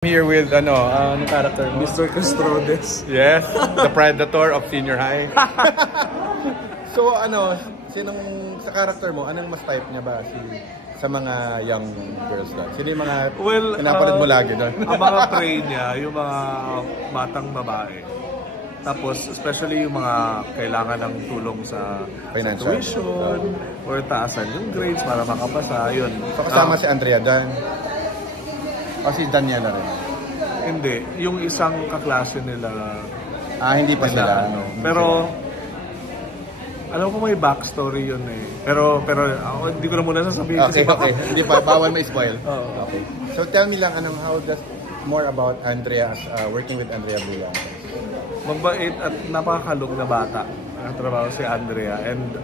Here with anong character mo? Mr. Castrodes. Yes, the predator of senior high. So sa character mo, anong mas type niya ba sa mga young girls doon? Sino yung mga pinapanood mo lagi doon? Ang mga prey niya, yung mga batang babae. Tapos, especially yung mga kailangan ng tulong sa tuition, or taasan yung grades para makapasa, yun. So kasama si Andrea Dan? O si Daniela rin? Hindi. Yung isang kaklase nila. Hindi pa sila. Pero, alam ko may backstory yun eh. Pero ako, hindi ko na muna sasabihin. Okay. Hindi pa. Bawal may spoil. Okay. So tell me lang, how does more about Andrea working with Andrea Bulan? Magbait at napakalog na bata. Nakatrabaho si Andrea. And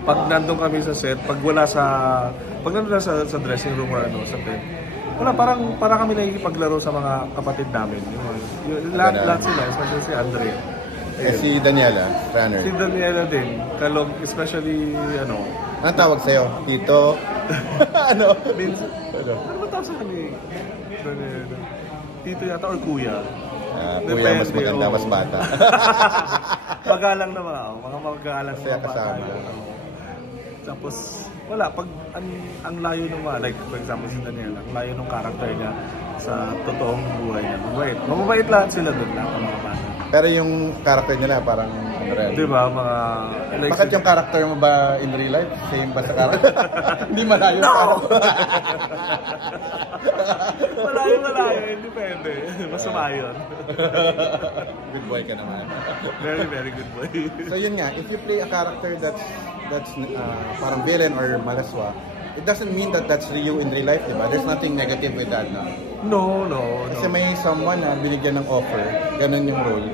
pag nandun kami sa set, pag nandun na sa dressing room or something, para kami nakikipaglaro sa mga kapatid namin. Lahat sila, especially si Andrea. Si Daniela, Ranner. Si Daniela din, kalog, especially Anong tawag sa'yo? Tito? Ano ba tawag sa kanya? Daniela. Tito yata or kuya? Kuya, mas maganda, mas bata. Magalang na mga magalang na mga bata. Tapos, pag ang layo ng mga, like for example si Daniela, ang layo ng character niya sa totoong buhay niya. Mababait lahat sila doon, lahat ng mga bata. Pero yung character nila parang real. Diba, like, bakit yung character mo ba in real life? Same ba sa character? Hindi malayo. No! Malayo, depende. Masama yun. Good boy ka naman. Very, very good boy. So yun nga, if you play a character that's parang villain or malaswa, it doesn't mean that that's you in real life, diba? There's nothing negative with that, no? No. Kasi may someone na binigyan ng offer, ganun yung role.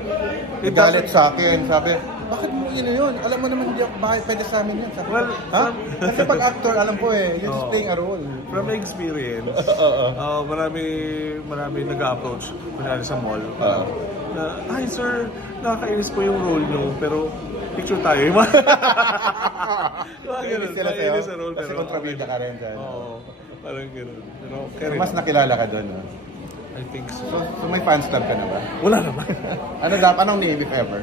Galit sa akin, sabi, bakit mo yun? Alam mo naman, bakit pwede sa amin yun? Sabi, kasi pag actor, alam ko you're just playing a role. From my experience, marami nag-approach, kunyari sa mall, hi sir, nakakainis po yung role nyo, pero picture tayo. Nakakainis sa role, kasi kontrabida ka rin dyan. Parang gano'n. Mas nakilala ka doon, no? I think so. So may fans club ka na ba? Wala naman. Anong name if ever?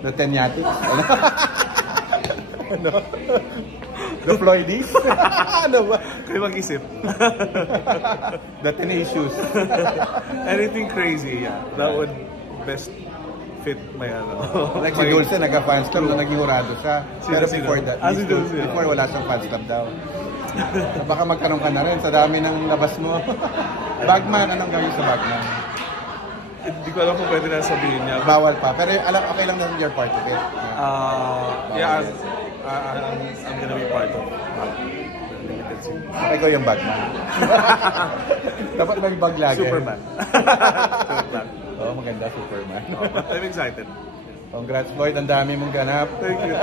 The Tenyatics? The Floydies? Ano ba? Kayo mag-isip. The Tenacious? Anything crazy, yeah. That would best fit my Like si Dulce, nagka-fans club na naging hurado siya. Pero before that, before wala siyang fans club daw. Baka magkaroon ka na rin sa dami ng labas mo. Bagman, anong gawin sa Bagman? Hindi ko alam kung pwede na sabihin niya. Bawal pa, pero okay lang na you're part of it. Yeah, I'm gonna be part of limited scene. Okay ko yung Bagman. Dapat may bag lagi. Superman. Maganda, Superman. I'm excited. Congrats, Floyd. Ang dami mong ganap. Thank you.